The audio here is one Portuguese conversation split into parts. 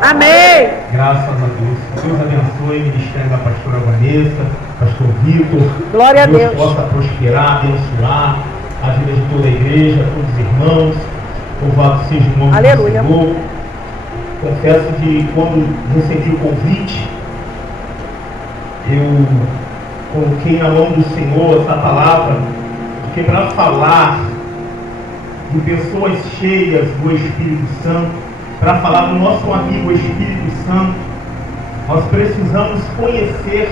Amém. Graças a Deus. Deus abençoe o ministério da pastora Vanessa, pastor Vitor. Glória a Deus. Possa prosperar, abençoar a vida de toda a igreja, todos os irmãos. Louvado seja o nome Aleluia. do Senhor. Confesso que quando recebi o convite, eu coloquei na mão do Senhor essa palavra, porque para falar de pessoas cheias do Espírito Santo, para falar do nosso amigo Espírito Santo, nós precisamos conhecer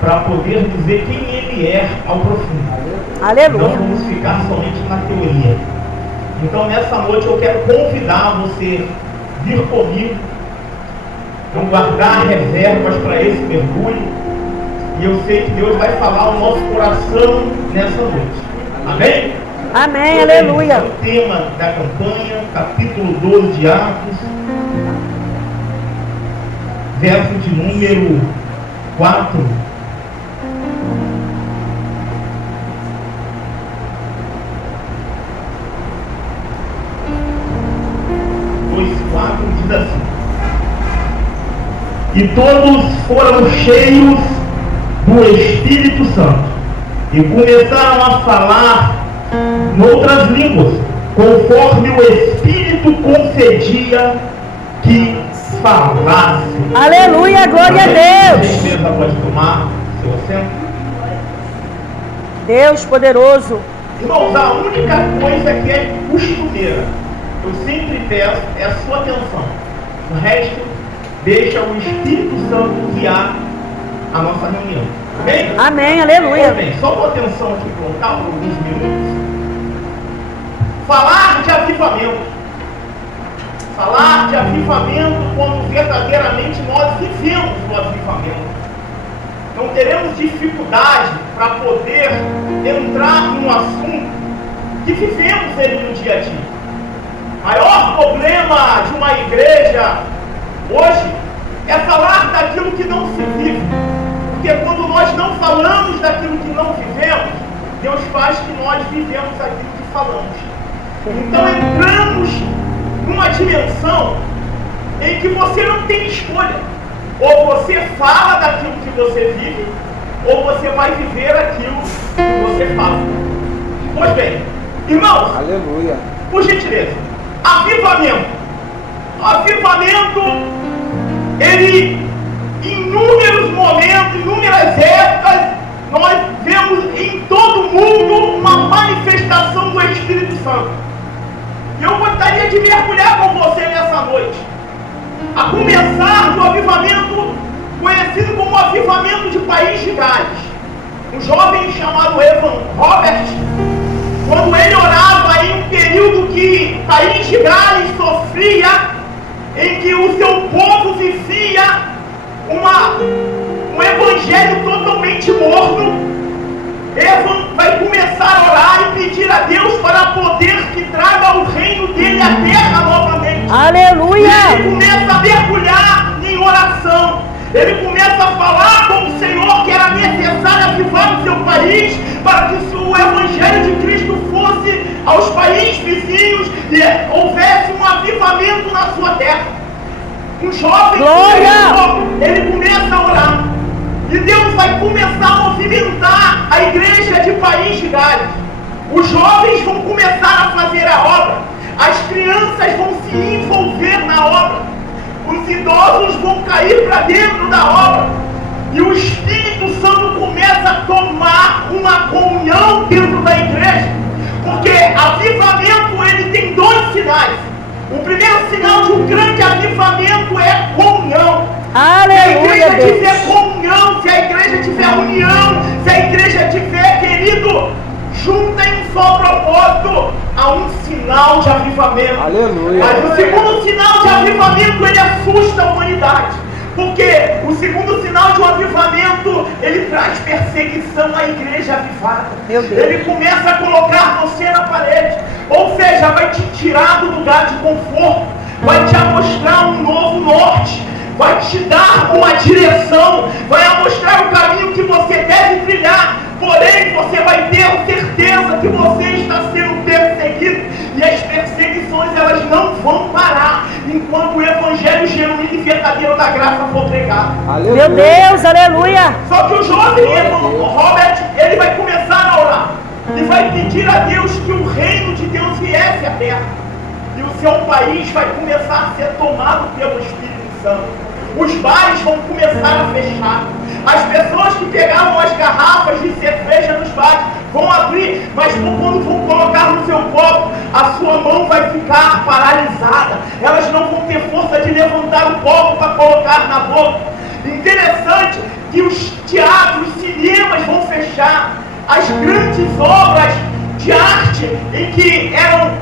para poder dizer quem ele é ao profundo. Aleluia. Não vamos ficar somente na teoria. Então nessa noite eu quero convidar você a vir comigo, não guardar reservas para esse mergulho, e eu sei que Deus vai falar ao nosso coração nessa noite. Amém? Amém, aleluia. É o tema da campanha, capítulo 12 de Atos, verso de número 4. Diz assim: e todos foram cheios do Espírito Santo e começaram a falar noutras línguas, conforme o Espírito concedia que falasse. Aleluia, glória a Deus. A igreja pode tomar seu assento. Deus poderoso. Irmãos, a única coisa que é costumeira, eu sempre peço, é a sua atenção. O resto, deixa o Espírito Santo guiar a nossa reunião. Amém? Amém, aleluia. Bem, só com atenção aqui para o local, por alguns minutos. Falar de avivamento. Falar de avivamento quando verdadeiramente nós vivemos o avivamento. Não teremos dificuldade para poder entrar num assunto que vivemos ele no dia a dia. O maior problema de uma igreja hoje é falar daquilo que não se vive. Porque quando nós não falamos daquilo que não vivemos, Deus faz que nós vivemos aquilo que falamos. Então entramos numa dimensão em que você não tem escolha. Ou você fala daquilo que você vive, ou você vai viver aquilo que você fala. Pois bem, irmãos, aleluia. Por gentileza, avivamento. O avivamento, ele, em inúmeros momentos, em inúmeras épocas, nós vemos em todo o mundo uma manifestação do Espírito Santo. E eu gostaria de mergulhar com você nessa noite, a começar do avivamento conhecido como o avivamento de País de Gales. Um jovem chamado Evan Robert, quando ele orava em um período que País de Gales sofria, em que o seu povo vivia um evangelho totalmente morno, Evan vai começar a orar e pedir a Deus para poder que traga o reino dele à terra novamente. Aleluia! E ele começa a mergulhar em oração. Ele começa a falar com o Senhor que era necessário avivar o seu país para que o evangelho de Cristo fosse aos países vizinhos e houvesse um avivamento na sua terra. Um jovem, ele começa a orar. E Deus vai começar a movimentar a igreja de País de Gales. Os jovens vão começar a fazer a obra. As crianças vão se envolver na obra. Os idosos vão cair para dentro da obra. E o Espírito Santo começa a tomar uma comunhão dentro da igreja. Porque avivamento, ele tem dois sinais. O primeiro sinal de um grande avivamento é comunhão. Aleluia, se a igreja tiver comunhão, se a igreja tiver união, se a igreja tiver, querido, junta em um só propósito, há um sinal de avivamento. Aleluia. Mas o segundo sinal de avivamento, ele assusta a humanidade. Porque o segundo sinal de um avivamento, ele traz perseguição à igreja avivada. Meu Deus. Ele começa a colocar você na parede. Ou seja, vai te tirar do lugar de conforto, vai te mostrar um novo norte, vai te dar uma direção, vai mostrar o caminho que você deve trilhar. Porém, você vai ter certeza que você está sendo perseguido. E as perseguições, elas não vão parar enquanto o evangelho genuíno e verdadeiro da graça for pregado. Meu Deus, aleluia. Só que o jovem, o Robert, ele vai começar a orar e vai pedir a Deus que o reino de Deus viesse à terra. E o seu país vai começar a ser tomado pelo Espírito Santo. Os bares vão começar a fechar. As pessoas que pegavam as garrafas de cerveja nos bares vão abrir, mas quando vão colocar no seu copo, a sua mão vai ficar paralisada. Elas não vão ter força de levantar o copo para colocar na boca. Interessante que os teatros, os cinemas vão fechar. As grandes obras de arte em que eram,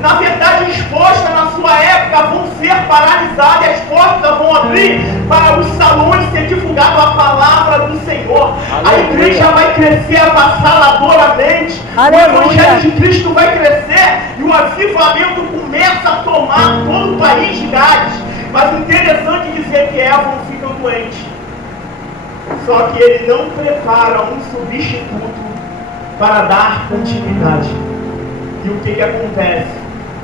na verdade, expostas na sua época, vão ser paralisadas, as portas vão abrir para os salões ser divulgada a palavra do Senhor. A igreja vai crescer avassaladoramente. Aleluia. O Evangelho de Cristo vai crescer e o avivamento começa a tomar todo o país de Gades. Mas interessante dizer que Évora fica doente. Só que ele não prepara um substituto para dar continuidade. E o que acontece?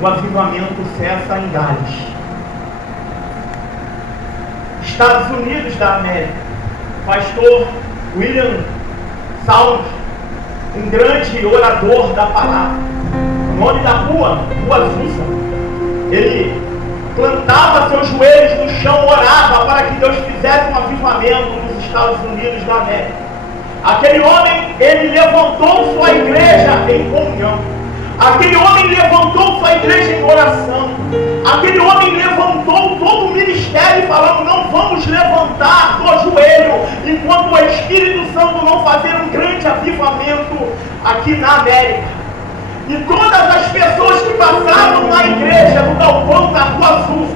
O avivamento cessa em Gales. Estados Unidos da América. Pastor William Salmos, um grande orador da palavra. O nome da rua Azusa. Ele plantava seus joelhos no chão, orava para que Deus fizesse um avivamento nos Estados Unidos da América. Aquele homem, ele levantou sua igreja em comunhão. Aquele homem levantou sua igreja em oração. Aquele homem levantou todo o ministério falando: não vamos levantar do joelho enquanto o Espírito Santo não fazer um grande avivamento aqui na América. E todas as pessoas que passavam na igreja, no galpão da Rua Azul,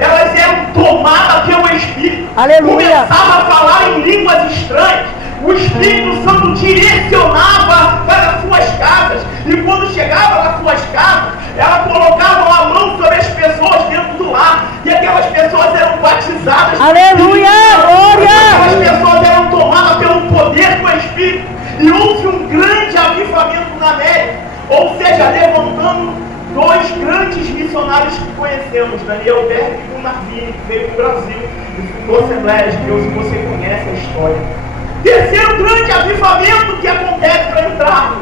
elas eram tomadas pelo Espírito. Aleluia. Começavam a falar em línguas estranhas. O Espírito Santo direcionava para as suas casas. E quando chegava nas suas casas, ela colocava a mão sobre as pessoas dentro do lar. E aquelas pessoas eram batizadas. Aleluia, glória. Aquelas pessoas eram tomadas pelo poder do Espírito. E houve um grande avivamento na América. Ou seja, levantando dois grandes missionários que conhecemos, Daniel Berg e Gunnar Vini, que veio para o Brasil e fundou Assembleias de Deus, e você conhece a história. Terceiro grande avivamento que acontece para entrarmos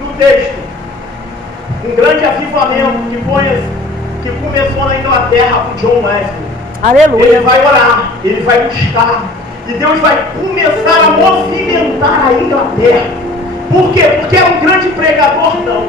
no texto. Um grande avivamento que começou na Inglaterra com John Wesley. Aleluia. Ele vai orar, ele vai buscar, e Deus vai começar a movimentar a Inglaterra. Por quê? Porque era um grande pregador? Não.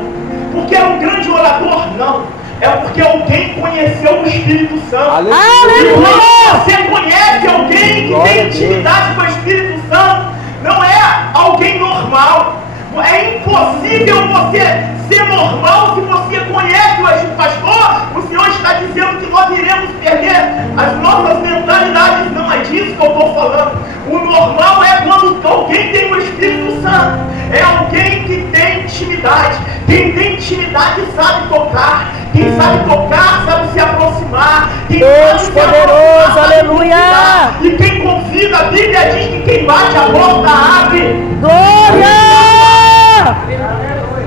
Porque era um grande orador? Não. É porque alguém conheceu o Espírito Santo. Aleluia. E quando você conhece alguém que tem intimidade com o Espírito Santo, não é alguém normal. É impossível você ser normal se você conhece o pastor. O Senhor está dizendo que nós iremos perder as nossas mentalidades. Não é disso que eu estou falando. O normal é quando alguém tem o Espírito Santo. É alguém que tem intimidade. Quem tem intimidade sabe tocar. Quem sabe tocar sabe se aproximar. Quem Deus sabe poderoso, sabe aleluia. convidar. E quem convida, a Bíblia diz que quem bate a porta abre. Glória.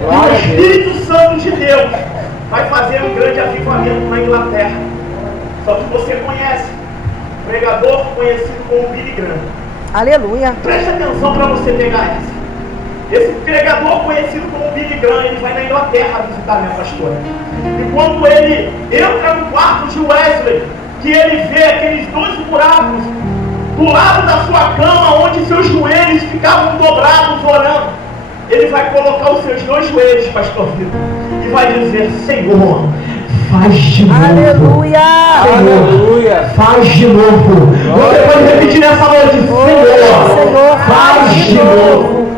E o Espírito Santo de Deus vai fazer um grande avivamento na Inglaterra. Só que você conhece um pregador conhecido como Billy Graham. Aleluia. Preste atenção para você pegar essa. Esse pregador conhecido como Billy Graham, ele vai na Inglaterra visitar minha pastora. E quando ele entra no quarto de Wesley, que ele vê aqueles dois buracos do lado da sua cama, onde seus joelhos ficavam dobrados orando, ele vai colocar os seus dois joelhos, pastor Vitor, e vai dizer: Senhor, faz de novo. Aleluia. Senhor, faz de novo. Você pode repetir nessa noite: Senhor, faz de novo.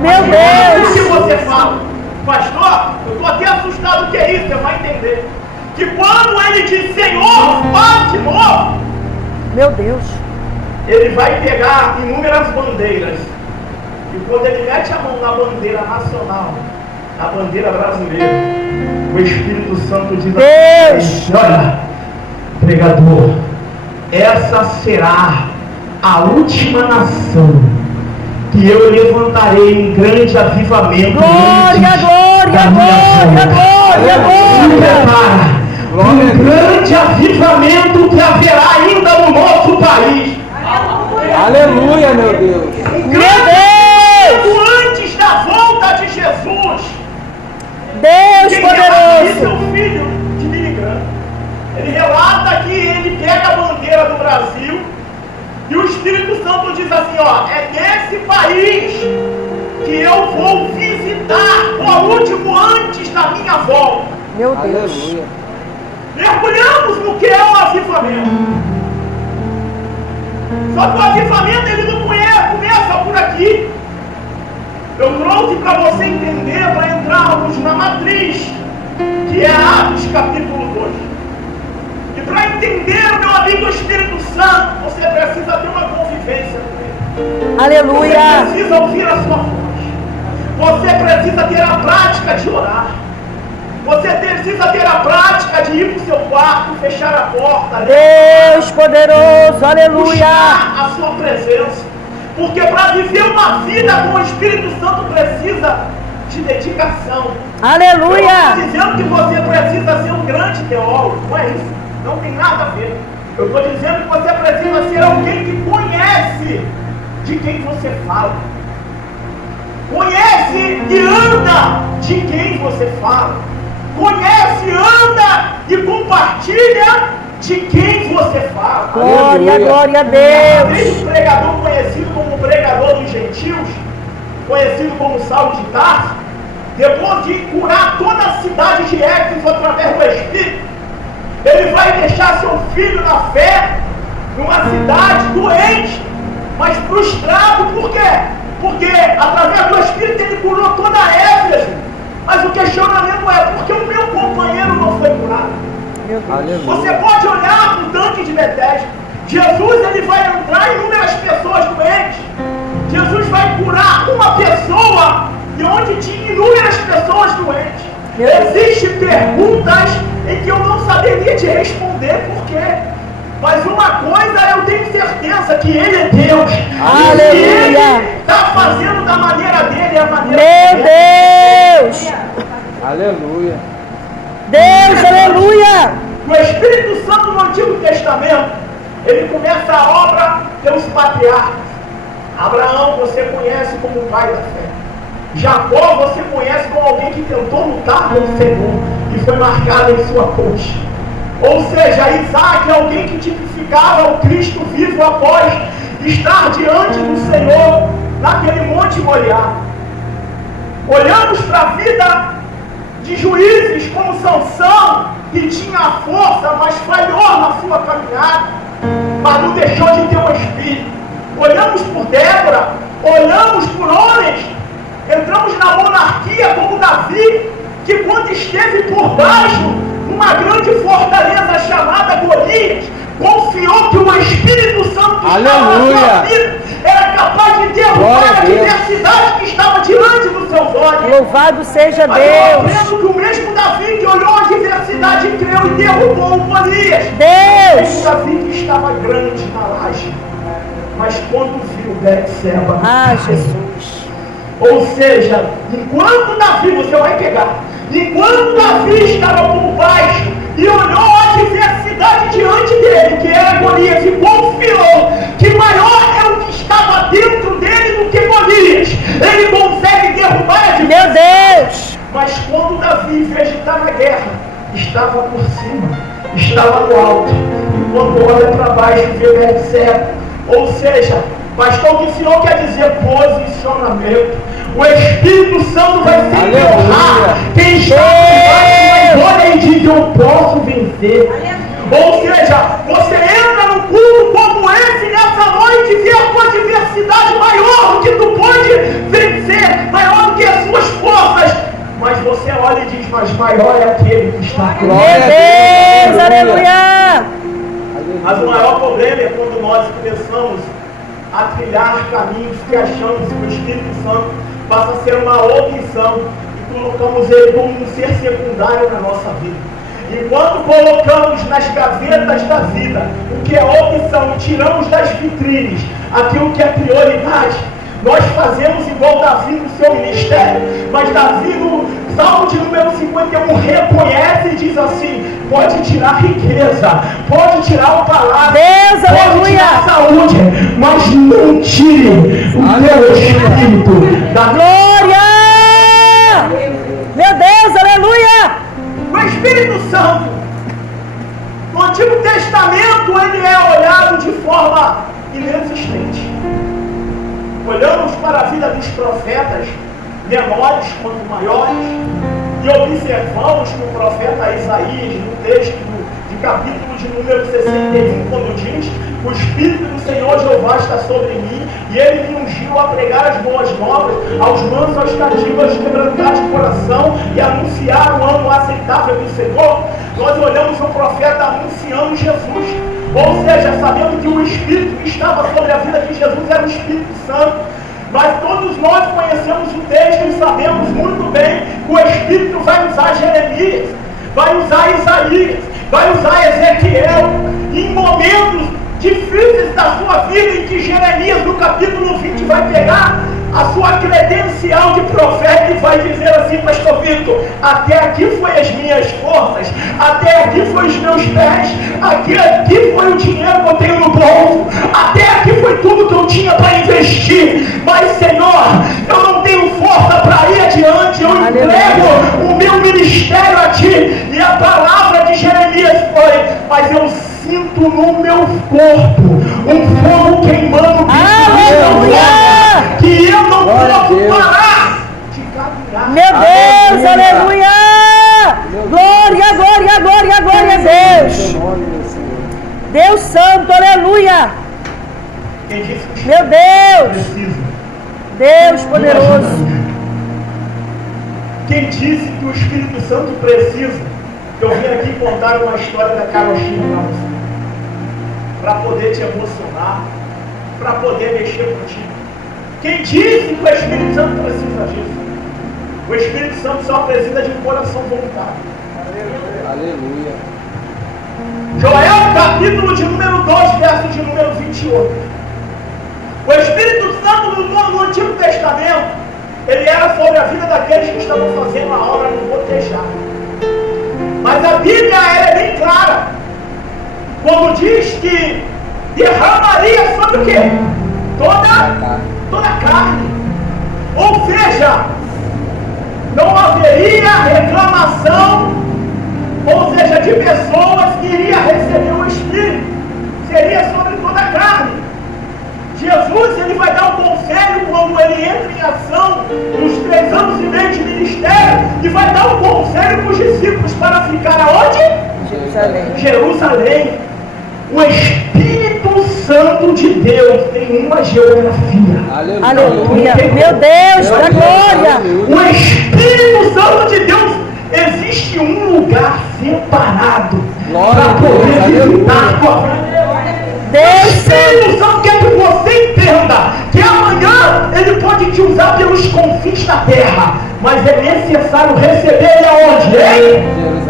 Meu Deus. O que você fala? Pastor, eu estou até assustado. O que é isso? Você vai entender. Que quando ele diz: Senhor, faz de novo, Meu Deus. ele vai pegar inúmeras bandeiras. E quando ele mete a mão na bandeira nacional, na bandeira brasileira, o Espírito Santo diz: Deus. olha, pregador, essa será a última nação que eu levantarei em grande avivamento. Glória, glória, glória, glória, glória. Um grande avivamento que haverá ainda no Aleluia, meu Deus. Meu Deus! Antes da volta de Jesus, Deus quem relata isso é poderoso! o filho de Billy Graham. Ele relata que ele pega a bandeira do Brasil e o Espírito Santo diz assim, ó, é nesse país que eu vou visitar por último antes da minha volta. Meu Deus! Aleluia. Mergulhamos no que é o avivamento. Só que o avivamento ele não começa por aqui. Eu trouxe para você entender, para entrarmos na matriz, que é Atos capítulo 2. E para entender, meu amigo Espírito Santo, você precisa ter uma convivência com ele. Aleluia! Você precisa ouvir a sua voz. Você precisa ter a prática de orar. Você precisa ter a prática de ir para o seu quarto, fechar a porta, Deus poderoso! Aleluia! buscar a sua presença. Porque para viver uma vida com o Espírito Santo precisa de dedicação. Aleluia! Eu não estou dizendo que você precisa ser um grande teólogo, não é isso. Não tem nada a ver. Eu estou dizendo que você precisa ser alguém que conhece de quem você fala. Conhece e anda de quem você fala. Conhece, anda e compartilha de quem você fala. Glória, Aleluia. glória a Deus! Talvez um pregador conhecido como o pregador dos gentios, conhecido como Saulo de Tarso, depois de curar toda a cidade de Éfeso através do Espírito, ele vai deixar seu filho na fé numa cidade doente, mas frustrado. Por quê? Porque através do Espírito ele curou toda a Éfeso. Mas o questionamento é, por que o meu companheiro não foi curado? Meu Deus! Aleluia. Você pode olhar para o tanque de Betesda. Jesus ele vai entrar em inúmeras pessoas doentes. Jesus vai curar uma pessoa de onde tinha inúmeras pessoas doentes. Existem perguntas em que eu não saberia te responder por quê. Mas uma coisa eu tenho certeza, que Ele é Deus. Aleluia. E Ele está fazendo da maneira dele, a maneira Meu dele. Deus! Aleluia. Deus, aleluia! O Espírito Santo no Antigo Testamento, ele começa a obra pelos patriarcas. Abraão você conhece como o pai da fé. Jacó você conhece como alguém que tentou lutar com o Senhor e foi marcado em sua coxa. Ou seja, Isaac é alguém que tipificava o Cristo vivo após estar diante do Senhor naquele monte Moriá. Olhamos para a vida de juízes como Sansão, que tinha a força, mas falhou na sua caminhada, mas não deixou de ter um espírito. Olhamos por Débora, olhamos por homens, entramos na monarquia como Davi, que quando esteve por baixo, numa grande fortaleza chamada Golias, confiou que o Espírito Santo que estava na sua vida era capaz de derrubar a adversidade que estava diante dos seus olhos. Louvado seja Mas eu Deus! aprendo que o mesmo Davi que olhou a adversidade e creu e derrubou o Golias, Deus! o Davi que estava grande na laje, mas quando viu Betseba, Ah, Jesus! ou seja, enquanto Davi, você vai pegar, enquanto Davi estava por baixo e olhou a adversidade diante dele, que era Golias, e confiou que maior é o que estava dentro dele do que Golias, ele consegue derrubar a adversidade. Meu Deus! Mas quando Davi, em vez de estar na guerra, estava por cima, estava no alto, e quando olha para baixo vê Betseba, ou seja, pastor, o que o Senhor quer dizer? Posicionamento. O Espírito Santo vai sempre honrar quem está por baixo, mas olha e diz, eu posso vencer. Ou seja, você entra num culto como esse nessa noite e vê a tua adversidade maior do que tu pode vencer, maior do que as suas forças. Mas você olha e diz, mas maior é aquele que está comigo. Meu Deus, aleluia! Mas o maior problema é quando nós começamos a trilhar caminhos que achamos que o Espírito Santo passa a ser uma opção e colocamos ele como um ser secundário na nossa vida. Enquanto colocamos nas gavetas da vida o que é opção e tiramos das vitrines aquilo que é prioridade, nós fazemos igual Davi no seu ministério. Mas Davi no Salmo de número 51 reconhece e diz assim, pode tirar riqueza, pode tirar o palácio, Deus, pode aleluia. tirar a saúde, mas não tire o teu espírito da Glória! Meu Deus, aleluia! O Espírito Santo, no Antigo Testamento, ele é olhado de forma inexistente. Olhamos para a vida dos profetas, menores quanto maiores, e observamos que o profeta Isaías, no texto de capítulo de número 61, quando diz: o Espírito do Senhor Jeová está sobre mim, e ele me ungiu a pregar as boas novas aos mansos, aos cativos, quebrantar de coração e anunciar o ano aceitável do Senhor. Nós olhamos o profeta anunciando Jesus, ou seja, sabendo que o Espírito que estava sobre a vida de Jesus era o Espírito Santo. Mas todos nós conhecemos o texto e sabemos muito bem que o Espírito vai usar Jeremias, vai usar Isaías, vai usar Ezequiel em momentos difíceis da sua vida, em que Jeremias, no capítulo 20, vai pegar a sua credencial de profeta e vai dizer assim: pastor Vitor, até aqui foi as minhas forças, até aqui foi os meus pés, aqui foi o dinheiro que eu tenho no bolso, até aqui foi tudo que eu tinha para investir, mas Senhor, eu não tenho força para ir adiante, eu entrego o meu ministério a Ti. E a palavra de Jeremias foi: mas eu sinto no meu corpo um fogo queimando que eu não posso parar de caminhar. Meu Deus, aleluia! Glória, glória, glória, glória a Deus! Deus Santo, aleluia! Quem disse que Meu Deus! precisa? Deus poderoso! Quem disse que o Espírito Santo precisa? Eu vim aqui contar uma história da carochinha para você, para poder te emocionar, para poder mexer contigo. Quem disse que o Espírito Santo precisa disso? O Espírito Santo só precisa de um coração voluntário. Aleluia. Joel, capítulo de número 2, verso de número 28. O Espírito Santo no Antigo Testamento, ele era sobre a vida daqueles que estavam fazendo a obra no gotejar. Mas a Bíblia ela é bem clara quando diz que derramaria sobre o quê? Toda a carne. Ou seja, não haveria reclamação, ou seja, de pessoas que iriam receber o Espírito. Seria sobre toda a carne. Jesus, ele vai dar um conselho quando ele entra em ação nos 3 anos e meio de ministério, e vai dar um conselho para os discípulos para ficar aonde? Jerusalém. O Espírito Santo de Deus tem uma geografia. Aleluia! Meu Deus, da glória! O Espírito Santo de Deus, existe um lugar separado para poder visitar a tua vida. O Espírito Santo quer que você entenda que amanhã ele pode te usar pelos confins da terra, mas é necessário receber ele aonde?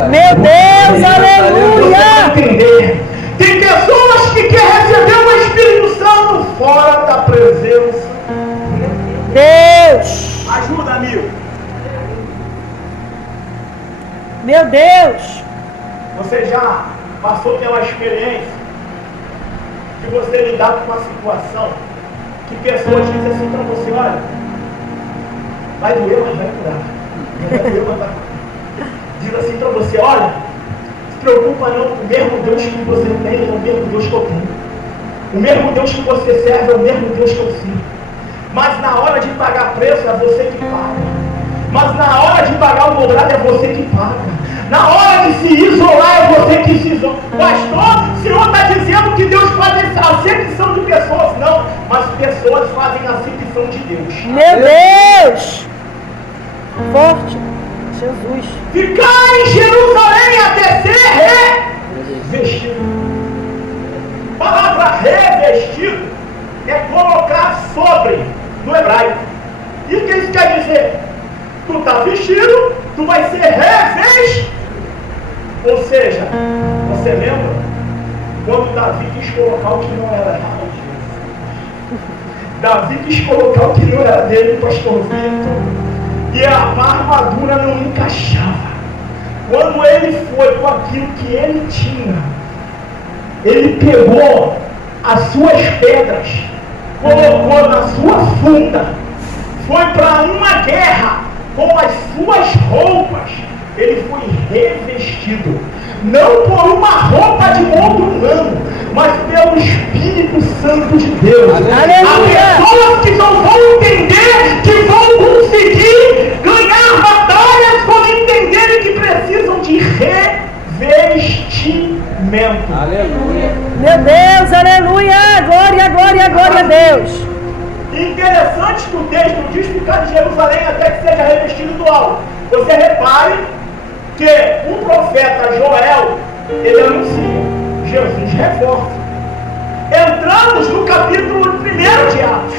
Meu Deus, aleluia! Entender. Tem pessoas que querem receber o Espírito Santo fora da presença. Deus! Ajuda, amigo. Meu Deus! Você já passou pela experiência de você lidar com uma situação que pessoas dizem assim para você: olha, vai doer, mas vai curar. Vai doer, mas vai curar. Diz assim para você: olha, se preocupa não, o mesmo Deus que você tem é o mesmo Deus que eu tenho. O mesmo Deus que você serve é o mesmo Deus que eu sirvo. Mas na hora de pagar preço é você que paga. Mas na hora de pagar o dobrado é você que paga. Na hora de se isolar é você que se isola. Pastor, o senhor está dizendo que Deus faz a acepção de pessoas. Não, mas pessoas fazem a acepção de Deus. Meu Deus! Forte! Jesus! Ficar em Jerusalém até ser revestido. A palavra revestido é colocar sobre no hebraico. E o que isso quer dizer? Tu está vestido, tu vai ser revestido. Ou seja, você lembra quando Davi quis colocar o que não era errado? Davi quis colocar o que não era dele, pastor Vitor, e a armadura não encaixava. quando ele foi com aquilo que ele tinha, ele pegou as suas pedras, colocou na sua funda, foi para uma guerra com as suas roupas, ele foi revestido, não por uma roupa de outro humano, mas pelo Espírito Santo de Deus. Aleluia! Há pessoas que não vão entender, que vão conseguir ganhar batalhas quando entenderem que precisam de revestimento. Aleluia. Meu Deus, aleluia! Glória, glória, glória a Deus! Interessante que o texto diz ficar de Jerusalém até que seja revestido do alto. Você repare que o profeta Joel, ele anuncia, Jesus reforça. Entramos no capítulo 1 de Atos,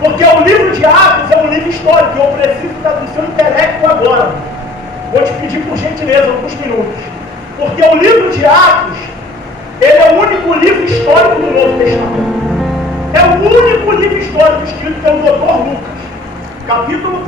porque o livro de Atos é um livro histórico, eu preciso do seu intelecto agora. Vou te pedir por gentileza alguns minutos, porque o livro de Atos, ele é o único livro histórico do Novo Testamento. É o único livro histórico escrito pelo Dr. Lucas. Capítulo 1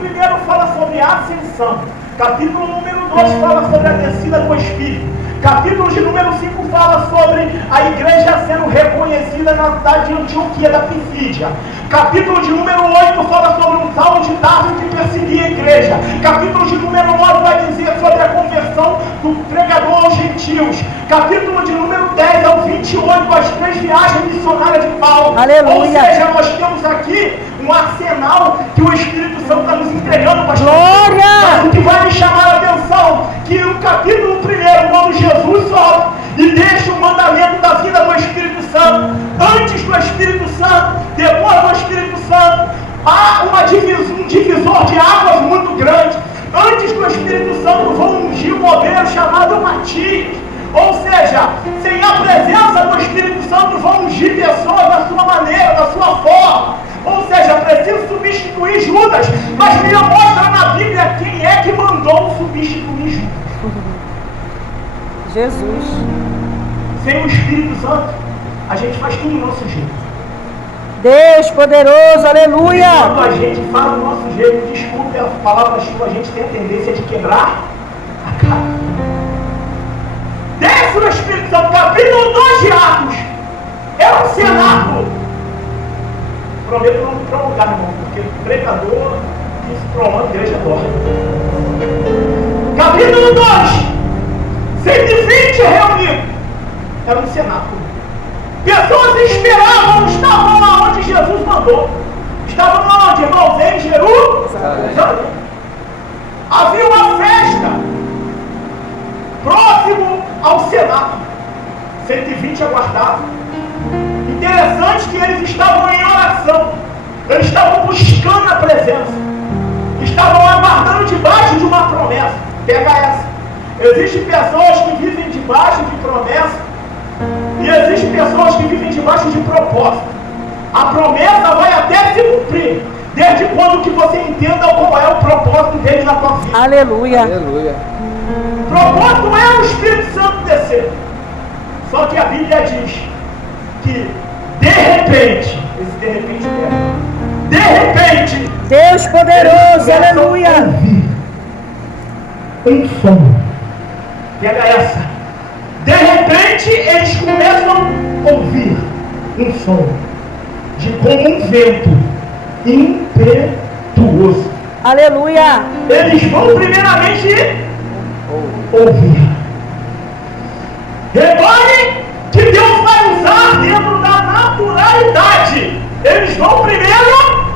fala sobre a ascensão. Capítulo número 2 fala sobre a descida do Espírito. Capítulo de número 5 fala sobre a igreja sendo reconhecida na cidade de Antioquia da Pisídia. Capítulo de número 8 fala sobre um Saulo de Tarso que perseguia a igreja. Capítulo de número 9 vai dizer sobre a conversão do pregador aos gentios. Capítulo de número 10 ao 28, as 3 viagens missionárias de Paulo. Aleluia. Ou seja, nós temos aqui um arsenal que o Espírito Santo está nos entregando, pastor. Glória! Mas o que vai me chamar a atenção, que no capítulo 1, quando Jesus sobe e deixa o mandamento da vida do Espírito Santo, antes do Espírito Santo, depois do Espírito Santo, há um divisor de águas muito grande. Antes do Espírito Santo vão ungir um obreiro chamado Matias. Ou seja, sem a presença do Espírito Santo vão ungir pessoas da sua maneira, da sua forma. Ou seja, preciso substituir Judas, mas me mostra na Bíblia quem é que mandou substituir Judas. Jesus. Sem o Espírito Santo, a gente faz tudo do nosso jeito. Deus poderoso, aleluia! Quando a gente faz do nosso jeito, desculpe a palavra sua, a gente tem a tendência de quebrar a cara. Desce o Espírito Santo, capítulo 2 de Atos. É um cenáculo. Prometo não me prolongar, irmão, porque o pregador que se prolonga, a igreja dorme. Capítulo 2. 120 reunidos. Era um cenáculo. Pessoas esperavam, estavam lá onde Jesus mandou. Estavam lá onde, irmãos? Em Jerusalém. Havia uma festa próximo ao cenáculo. 120 aguardavam. Interessante que eles estavam em oração. Eles estavam buscando a presença. Estavam aguardando debaixo de uma promessa. Pega essa. Existem pessoas que vivem debaixo de promessa e existem pessoas que vivem debaixo de propósito. A promessa vai até se cumprir, desde quando que você entenda qual é o propósito dele na tua vida. Aleluia. Aleluia. O propósito é o Espírito Santo descer. Só que a Bíblia diz que de repente, esse de repente é, de repente, Deus poderoso, aleluia. Um som. Pega essa. De repente eles começam a ouvir um som de como um vento impetuoso. Aleluia. Eles vão primeiramente ouvir. Repare que Deus vai usar dentro da naturalidade. Eles vão primeiro.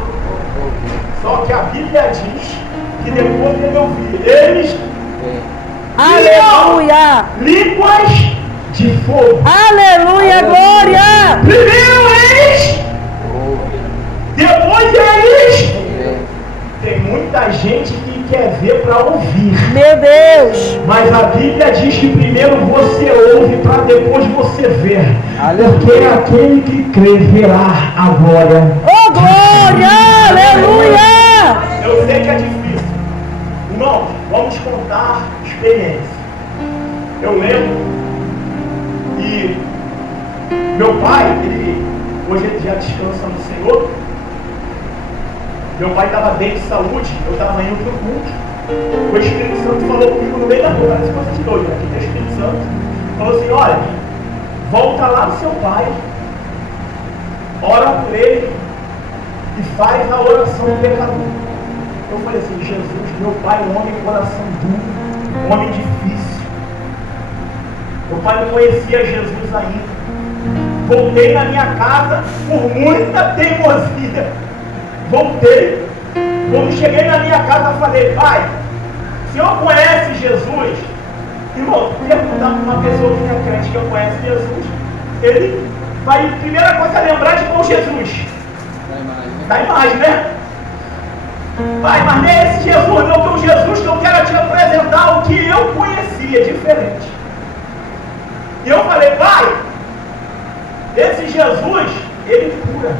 Só que a Bíblia diz que depois de ouvir, eles aleluia. Línguas de fogo. Aleluia, glória. Primeiro eles, depois eles. Tem muita gente que quer ver para ouvir. Meu Deus. Mas a Bíblia diz que primeiro você ouve para depois você ver. Porque aquele que crê verá a glória. Oh, glória, aleluia. Eu sei que é difícil. Irmãos, vamos contar experiência. Eu lembro e meu pai, hoje ele já descansa no Senhor. Meu pai estava bem de saúde, eu estava indo para o culto. O Espírito Santo falou comigo no meio da rua, parece coisa de doido, aqui tem o Espírito Santo. Falou assim, olha, volta lá no seu pai, ora por ele e faz a oração do pecador. Eu falei assim, Jesus, meu pai é um homem de coração duro, um homem difícil. Meu pai não conhecia Jesus ainda. Voltei na minha casa por muita teimosia. Voltei. Quando cheguei na minha casa, falei, pai, o senhor conhece Jesus? Irmão, perguntar para uma pessoa que é crente que eu conheço Jesus, ele vai, primeira coisa, lembrar de qual Jesus? Da imagem, né? Pai, mas não é esse Jesus não, que é o Jesus que eu quero te apresentar, o que eu conhecia, diferente. E eu falei, pai, esse Jesus, ele cura.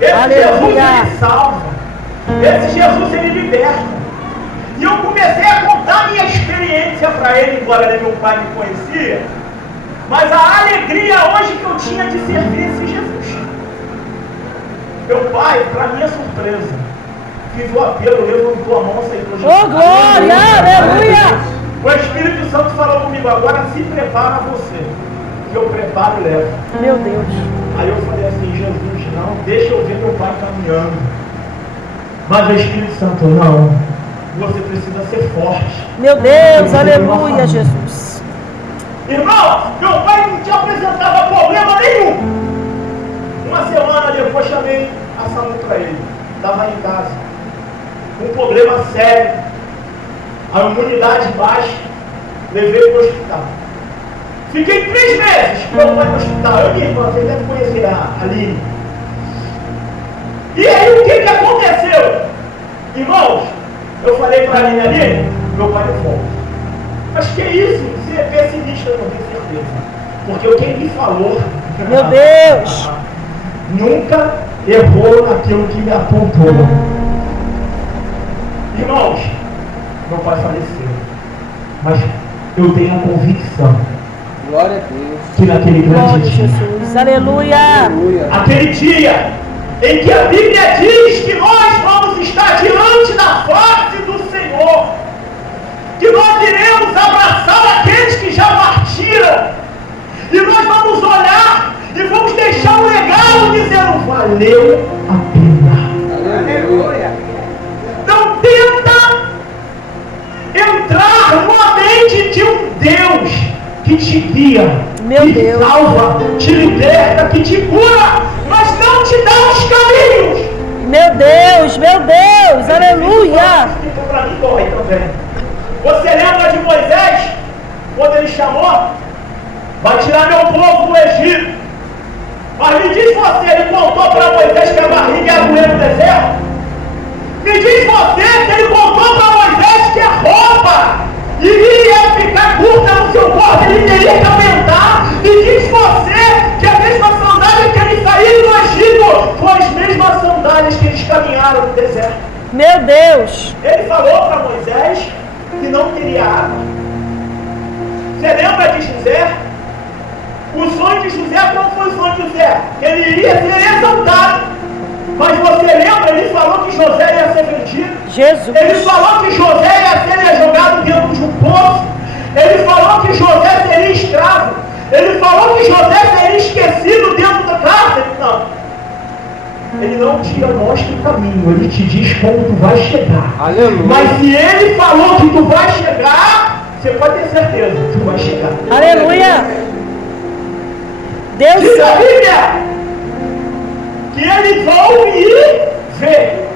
Esse Aleluia. Jesus, ele salva. Esse Jesus, ele liberta. E eu comecei a contar minha experiência para ele, embora ele, meu pai, me conhecia. Mas a alegria hoje que eu tinha de servir esse Jesus. Meu pai, para minha surpresa, fiz o apelo, levantou a mão, aceitou Jesus. Oh, glória, aleluia! O Espírito Santo falou comigo, agora se prepara você, que eu preparo e levo. Meu Deus. Aí eu falei assim, Jesus, não, deixa eu ver meu pai caminhando. Mas o Espírito Santo, não, você precisa ser forte. Meu Deus, aleluia, Jesus. Irmão, meu pai não te apresentava problema nenhum. Uma semana depois chamei a Samu para ele. Estava em casa. Um problema sério. A imunidade baixa. Levei para o hospital. Fiquei 3 meses com meu pai no hospital. Eu e minha irmã, vocês devem conhecer a Aline. E aí o que aconteceu? Irmãos, eu falei para a Aline, meu pai não volta. Mas que isso? Você é pessimista, eu não tenho certeza. Porque quem me falou, meu Deus, nunca errou naquilo que me apontou. Irmãos, meu pai faleceu. Mas eu tenho a convicção, glória a Deus, que naquele grande glória a dia, Jesus, aleluia. aleluia, aquele dia em que a Bíblia diz que nós vamos estar diante da face do Senhor, que nós iremos abraçar aqueles que já partiram, e nós vamos olhar e vamos deixar um legado dizendo, valeu a pena. aleluia. Não tenta entrar numa mente de um Deus que te guia, Meu que Deus. salva, te liberta, que te cura, mas não te dá os caminhos. Meu Deus, aleluia. Isso para mim dói também. Você lembra de Moisés, quando ele chamou? Vai tirar meu povo do Egito. Mas me diz você, ele contou para Moisés que a barriga ia doer no deserto? Me diz você que ele contou para Moisés que a roupa iria ficar curta no seu corpo, ele teria que aumentar. Me diz você que a mesma sandália que ele saiu do Egito foram as mesmas sandálias que eles caminharam no deserto. Meu Deus. Ele falou para Moisés que não teria água. Você lembra de José? O sonho de José, qual foi o sonho de José? Ele iria ser exaltado. Mas você lembra? Ele falou que José ia ser vendido. Jesus. Ele falou que José ia ser jogado dentro de um poço. Ele falou que José seria escravo. Ele falou que José seria esquecido dentro da casa. Não. Ele não te mostra o caminho, ele te diz como tu vai chegar. Aleluia. Mas se ele falou que tu vai chegar, você pode ter certeza, tu vai chegar. Aleluia. Deus Diz a sabe. Bíblia que eles vão ir ver.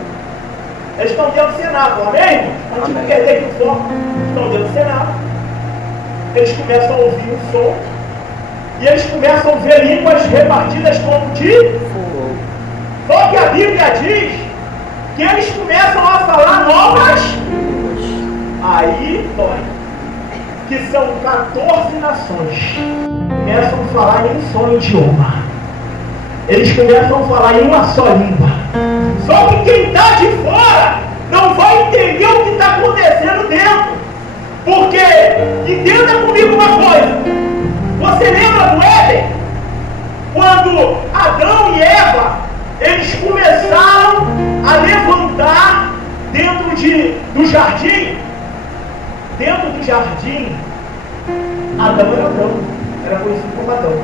Eles estão dentro do Senado, amém? A gente não quer ter aqui o foco. Estão dentro do Senado. Eles começam a ouvir o som. E eles começam a ver línguas repartidas como de fogo. Só que a Bíblia diz que eles começam a falar novas. Aí dói. Que são 14 nações. Começam a falar em um só idioma. Eles começam a falar em uma só língua. Só que quem está de fora não vai entender o que está acontecendo dentro. Porque, entenda comigo uma coisa. Você lembra do Éden? Quando Adão e Eva, eles começaram a levantar dentro do jardim, Adão era Adão, era conhecido como Adão.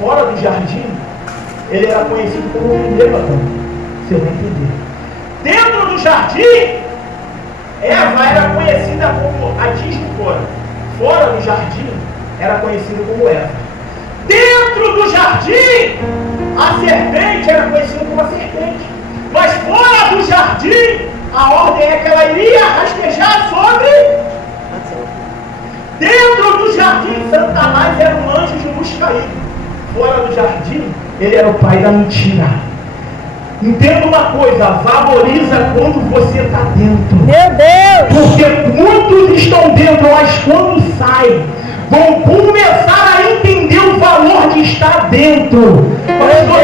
Fora do jardim, ele era conhecido como o primeiro Adão. Você vai entender. Dentro do jardim, Eva era conhecida como a disjuntora. Fora do jardim, era conhecida como Eva. Dentro do jardim, a serpente era conhecida como a serpente. Mas fora do jardim, a ordem é que ela iria rastejar sobre. Dentro do jardim, Satanás era um anjo de luz caído. Fora do jardim, ele era o pai da mentira. Entenda uma coisa, valoriza quando você está dentro. Meu Deus! Porque muitos estão dentro, mas quando saem, vão começar a entender o valor de estar dentro. Mas vou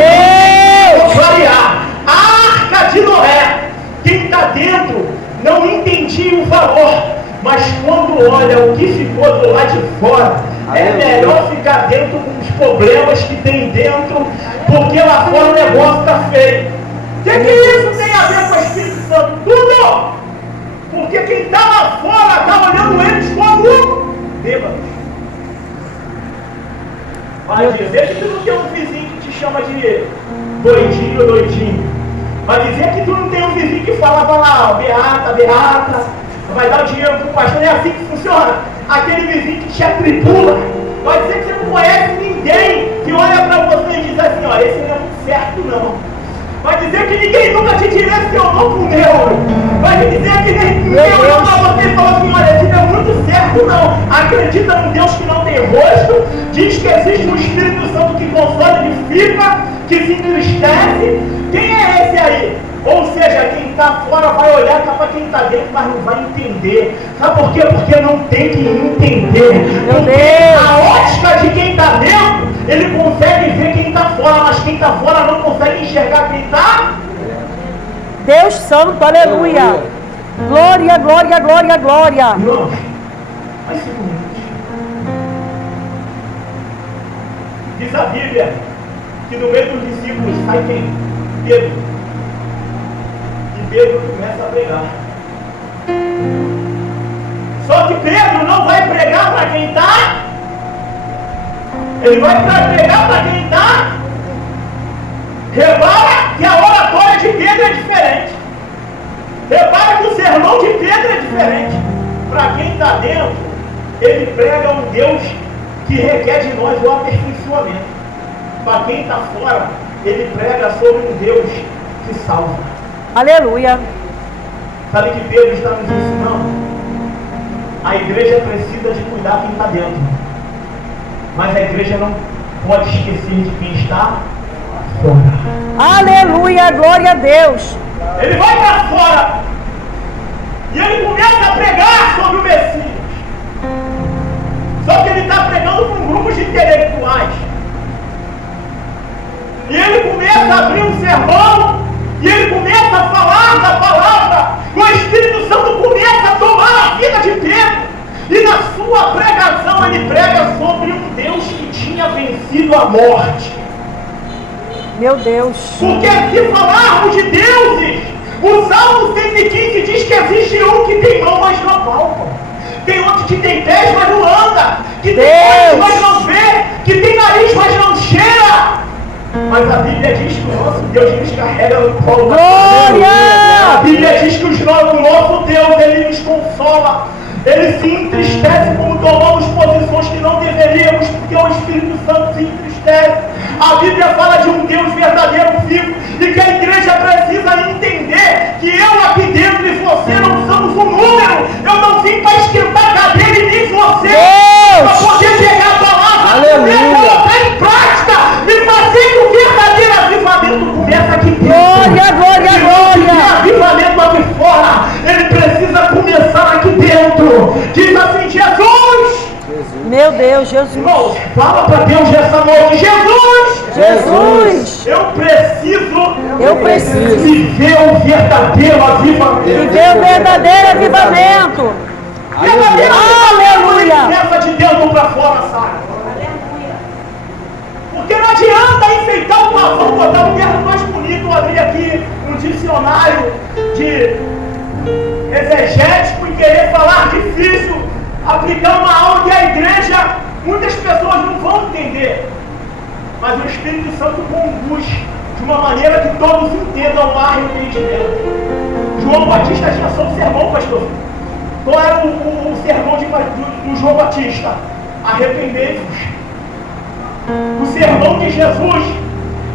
clarear. A arca de Noé, quem está dentro, não entendia o valor. Mas quando olha o que ficou do lado de fora, é melhor ficar dentro com os problemas que tem dentro, porque lá fora o negócio está feio. O que isso tem a ver com o Espírito Santo? Tudo! Porque quem está lá fora está olhando eles como bêbados. Vai dizer que tu não tem um vizinho que te chama de doidinho. Vai dizer que tu não tem um vizinho que fala, vai lá, beata, vai dar o dinheiro pro pastor. É assim que funciona. Aquele vizinho que te atribula. Vai dizer que você não conhece ninguém que olha para você e diz assim, ó, esse não é muito certo não. Vai dizer que ninguém nunca te direcionou pro meu. Vai dizer que ninguém olhou para você e falou assim, olha, esse não é muito certo não. Acredita num Deus que não tem rosto. Diz que existe um Espírito Santo que consola, que fica, que se entristece. Quem é esse aí? Ou seja, quem está fora vai olhar para quem está dentro, mas não vai entender. Sabe por quê? Porque não tem que entender. Porque a ótica de quem está dentro, ele consegue ver quem está fora, mas quem está fora não consegue enxergar quem está. Deus Santo, aleluia. Glória, glória, glória, glória. Irmãos, mais 5 minutos. Diz a Bíblia que no meio dos discípulos sai quem? Pedro. Pedro começa a pregar. Só que Pedro não vai pregar para quem está. Ele vai pregar para quem está. Repara que a oratória de Pedro é diferente. Repara que o sermão de Pedro é diferente. Para quem está dentro, ele prega um Deus que requer de nós o aperfeiçoamento. Para quem está fora, ele prega sobre um Deus que salva. Aleluia. Sabe que Pedro está nos ensinando? A igreja precisa de cuidar quem está dentro. Mas a igreja não pode esquecer de quem está fora. Aleluia, glória a Deus. Ele vai para fora. E ele começa a pregar sobre o Messias. Só que ele está pregando com um grupo de intelectuais. E ele começa a abrir um sermão. E ele começa a falar da palavra. O Espírito Santo começa a tomar a vida de Pedro. E na sua pregação ele prega sobre um Deus que tinha vencido a morte. Meu Deus. Porque se falarmos de deuses, o Salmo 115 diz que existe um que tem mão, mas não palpa. Tem outro que tem pés, mas não anda. Que tem olhos, mas não vê. Que tem nariz, mas não cheira. Mas a Bíblia diz que o nosso Deus nos carrega no colo. Glória! A Bíblia diz que o nosso Deus, ele nos consola. Ele se entristece quando tomamos posições que não deveríamos, porque o Espírito Santo se entristece. A Bíblia fala de um Deus verdadeiro, vivo, e que a igreja precisa entender que eu aqui dentro e você não somos um número. Eu não vim para esquentar a cadeira e nem você para poder pegar a palavra, colocar em prática e fazer que o verdadeiro avivamento comece aqui dentro. Glória, glória, glória. O avivamento aqui fora, ele precisa começar aqui dentro. Diz assim, Jesus. Meu Deus, Jesus. Irmãos, fala para Deus essa noite. Jesus. Eu preciso viver o verdadeiro avivamento. Viver o verdadeiro avivamento. Aleluia. Começa de dentro para fora, sabe? Porque não adianta enfeitar o pavão, botar um terno mais bonito. Eu abri aqui um dicionário de exegético e querer falar difícil, aplicar uma aula que a igreja, muitas pessoas não vão entender. Mas o Espírito Santo conduz de uma maneira que todos entendam lá e entendimento. João Batista tinha só um sermão, pastor. Qual era o sermão do João Batista? Arrependei-vos. O sermão de Jesus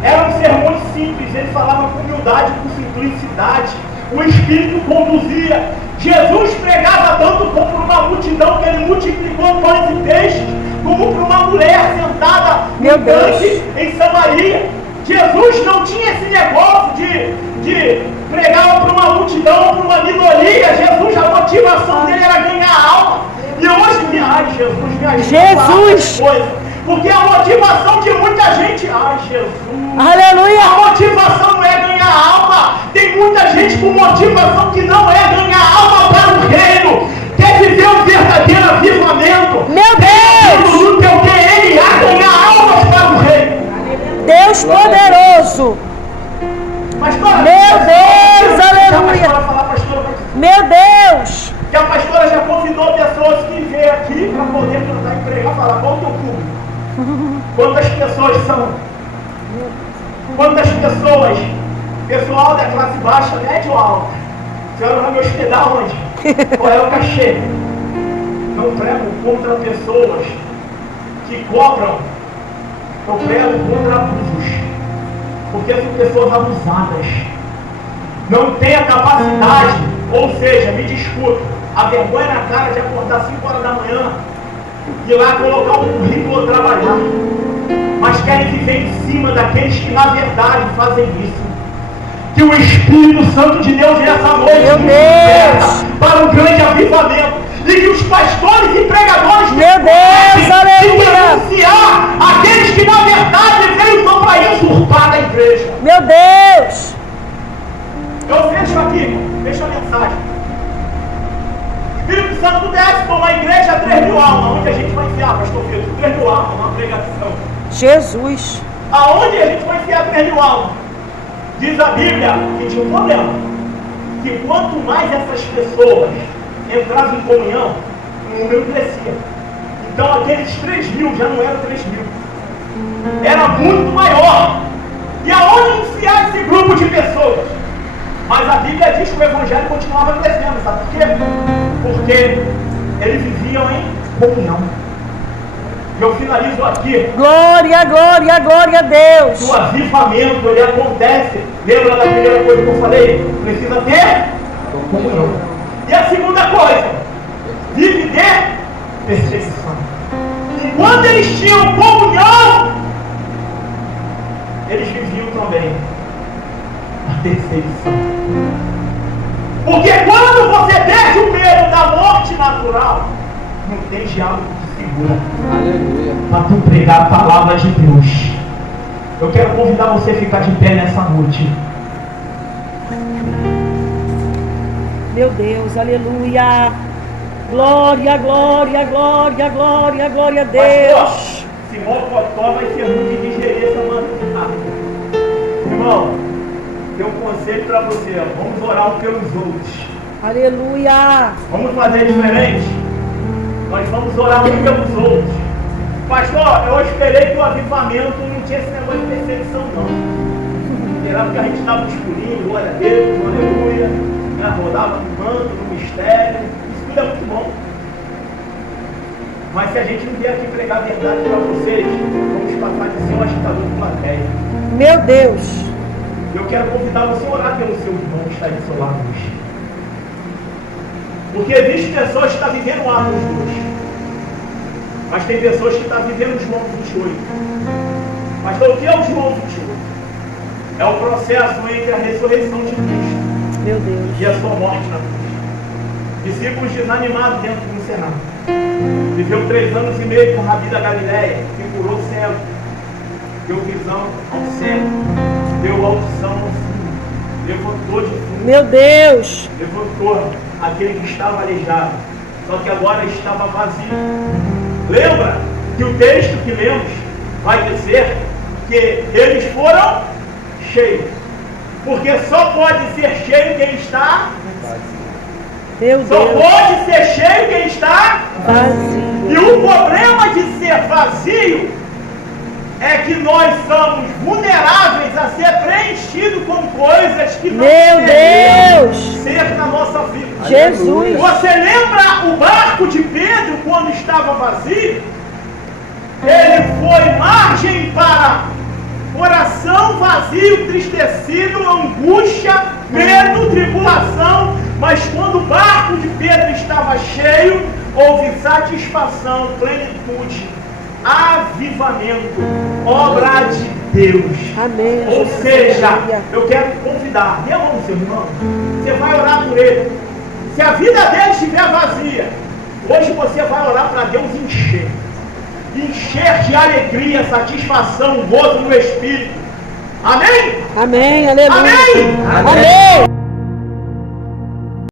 era um sermão simples, ele falava com humildade, com simplicidade. O Espírito conduzia. Jesus pregava tanto como para uma multidão que ele multiplicou pães e peixes, como para uma mulher sentada no tanque em Samaria. Jesus não tinha esse negócio de pregar para uma multidão ou para uma minoria. Jesus, a motivação dele era ganhar alma. E hoje, Jesus me ajuda. Porque a motivação de muita gente, Jesus, aleluia, a motivação não é ganhar alma. Tem muita gente com motivação que não é ganhar alma para o reino, quer viver um verdadeiro avivamento. Meu Deus, no teu DNA, ganhar almas para o reino. Deus poderoso. Pastora, meu Deus, aleluia. Meu Deus, que a pastora já convidou pessoas que vêm aqui para poder cantar e pregar, falar, qual o teu público? Quantas pessoas são? Quantas pessoas? Pessoal da classe baixa, média ou alta? A senhora vai me hospedar onde? Qual é o cachê? Não prego contra pessoas que cobram. Eu prego contra abusos. Porque são pessoas abusadas. Não têm a capacidade, ou seja, me desculpe, a vergonha na cara de acordar 5 horas da manhã, ir lá colocar um currículo trabalhar, mas querem viver em cima daqueles que na verdade fazem isso. Que o Espírito Santo de Deus nessa noite nos desperta para um grande avivamento, e que os pastores e pregadores denunciar aqueles que na verdade veio só para usurpar da igreja. Meu Deus, eu fecho aqui, fecho a mensagem. Espírito Santo desce para uma igreja 3.000 almas. Onde a gente vai enfiar, pastor Pedro? 3.000 almas, uma pregação. Jesus. Aonde a gente vai enfiar 3.000 almas? Diz a Bíblia que tinha um problema. Que quanto mais essas pessoas entravam em comunhão, o número crescia. Então aqueles 3.000 já não eram 3.000. Era muito maior. E aonde enfiar esse grupo de pessoas? Mas a Bíblia diz que o Evangelho continuava crescendo, sabe por quê? Porque eles viviam em comunhão. E eu finalizo aqui. Glória, glória, glória a Deus. O avivamento, ele acontece. Lembra da primeira coisa que eu falei? Precisa ter comunhão. E a segunda coisa, vive de perseguição. Enquanto eles tinham comunhão, eles viviam também a perseguição. Porque quando você perde o medo da morte natural, não tem diabo que segura. Aleluia. Para tu pregar a palavra de Deus. Eu quero convidar você a ficar de pé nessa noite. Meu Deus, aleluia. Glória, glória, glória, glória, glória a Deus. Simão Cotó vai ser ruim de digerir essa manhã. Irmão, tem um conselho para você. Vamos orar um pelos outros. Aleluia. Vamos fazer diferente? Nós vamos orar um pelos outros. Pastor, eu esperei que o avivamento não tinha esse negócio de perseguição, não. Esperava que a gente dava um escurinho, glória a Deus, aleluia, né? Rodava no manto, no mistério. Isso tudo é muito bom. Mas se a gente não vier aqui pregar a verdade para vocês, vamos passar de ser um agitador de plateia. Meu Deus. Eu quero convidar você a orar pelo seu irmão que está do seu lado hoje. Porque existem pessoas que estão vivendo o Atos 2. Mas tem pessoas que estão vivendo o João 28. Mas o que é o João 28? É o processo entre a ressurreição de Cristo, meu Deus, e a sua morte na cruz. Discípulos desanimados dentro do cenário. Viveu 3 anos e meio com Rabi da Galileia, que curou cego, deu visão ao cego, deu audição ao surdo, levantou de fundo. Meu Deus! Levantou aquele que estava aleijado, só que agora estava vazio. Lembra que o texto que lemos vai dizer que eles foram cheios. Porque só pode ser cheio quem está. Meu Só Deus. pode ser cheio quem está. Vazio. E o problema de ser vazio é que nós somos vulneráveis a ser preenchidos com coisas que não Meu deveriam Deus. ser na nossa vida. Jesus. Você lembra o barco de Pedro quando estava vazio? Ele foi margem para coração vazio, entristecido, angústia, medo, tribulação. Mas quando o barco de Pedro estava cheio, houve satisfação, plenitude, avivamento, obra de Deus. Amém. Ou seja, eu quero te convidar, dê a mão no seu irmão, você vai orar por ele. Se a vida dele estiver vazia, hoje você vai orar para Deus encher de alegria, satisfação, gozo no Espírito. Amém? Amém. Aleluia. Amém? Amém.